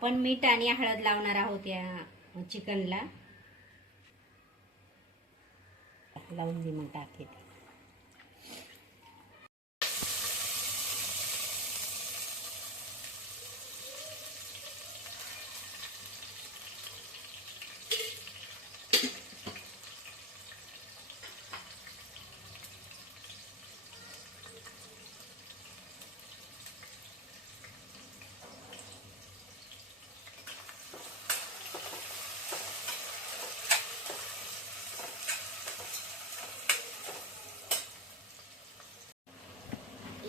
आपण मीठ आणि हळद लावणार आहोत या चिकनला. लावून दे मग टाकते ते.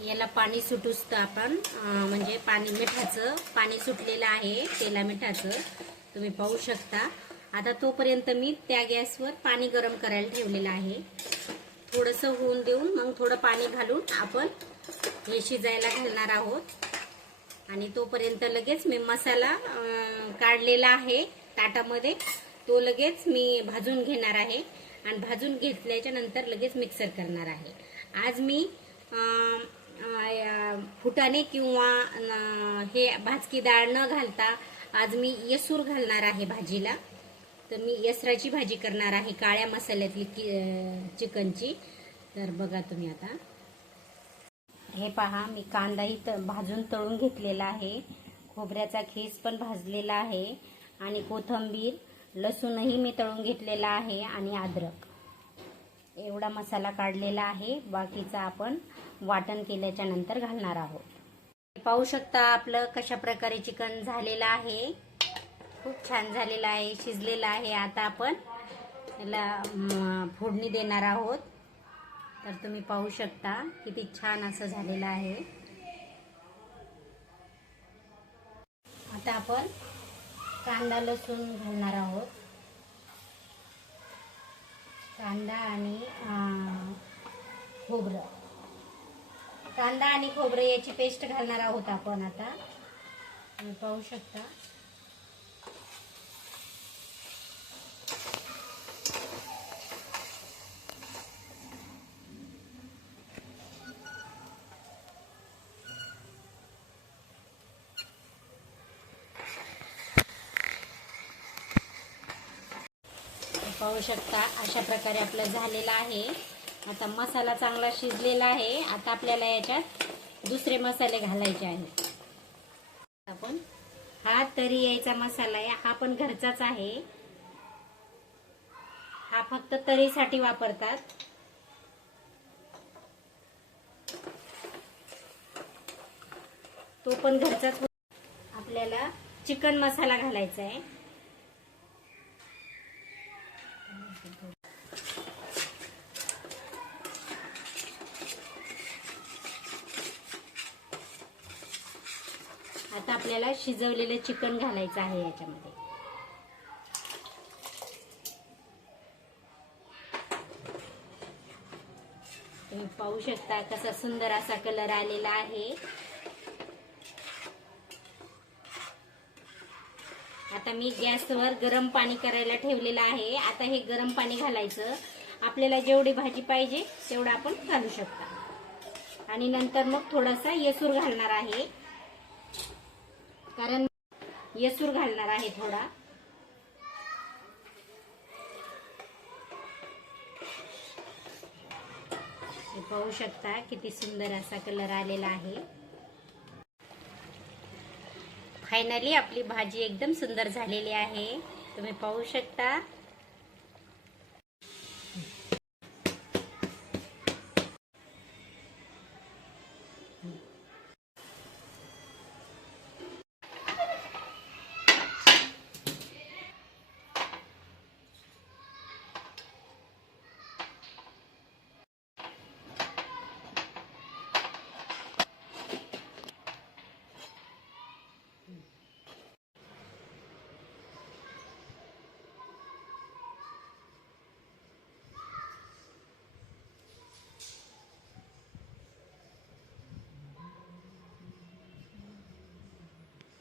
याला पाणी सुटूच तर आपण म्हणजे पाणी मिठाचं पाणी सुटलेलं आहे तेला मिठाचं. तुम्ही पाहू शकता. आता तोपर्यंत मी त्या गॅसवर पाणी गरम करायला ठेवलेलं आहे. थोडंसं होऊन देऊन मग थोडं पाणी घालून आपण हे शिजायला घालणार आहोत. आणि तोपर्यंत लगेच मी मसाला काढलेला आहे ताटामध्ये. तो लगेच मी भाजून घेणार आहे. आणि भाजून घेतल्याच्या नंतर लगेच मिक्सर करणार आहे. आज मी फुटाणे किंवा हे भाजकी डाळ न घालता आज मी येसूर घालणार आहे भाजीला. तर मी यसराची भाजी करणार आहे काळ्या मसाल्यातली की चिकनची. तर बघा तुम्ही आता. हे पहा मी कांदाही त भाजून तळून घेतलेला आहे. खोबऱ्याचा खीस पण भाजलेला आहे. आणि कोथंबीर लसूणही मी तळून घेतलेला आहे आणि अद्रक. एवढा मसाला काढलेला आहे. बाकीचा आपण वाटण केल्याच्यानंतर घालणार आहोत. पाहू शकता आपलं कशा प्रकारे चिकन झालेलं आहे. खूप छान झालेलं आहे शिजलेलं आहे. आता आपण याला फोडणी देणार आहोत. तर तुम्ही पाहू शकता किती छान असं झालेलं आहे. आता आपण कांदा लसूण घालणार आहोत. कांदा आणि खोबरं. कांदा आणि खोबरं याची पेस्ट घालणार आहोत आपण आता. पाहू शकता. पाहू शकता अशा प्रकारे आपलं झालेलं आहे. आता मसाला चांगला शिजलेला आहे. आता आपल्याला याच्यात दुसरे मसाले घालायचे आहेत. आपण हा तरी यायचा मसाला आहे. हा पण घरचाच आहे. हा फक्त तरीसाठी वापरतात. तो पण घरचाच. आपल्याला चिकन मसाला घालायचा आहे. आता आपल्याला शिजवलेलं चिकन घालायचं आहे याच्यामध्ये. तुम्ही पाहू शकता कसा सुंदर असा कलर आलेला आहे. आता मी गॅसवर गरम पाणी करायला ठेवलेलं आहे. आता हे गरम पाणी घालायचं. आपल्याला जेवढी भाजी पाहिजे तेवढं आपण घालू शकता. आणि नंतर मग थोडासा येसूर घालणार आहे. कारण येसूर घालणार आहे थोडा. पाहू शकता किती सुंदर असा कलर आलेला आहे. फायनली आपली भाजी एकदम सुंदर झालेली आहे. तुम्ही पाहू शकता.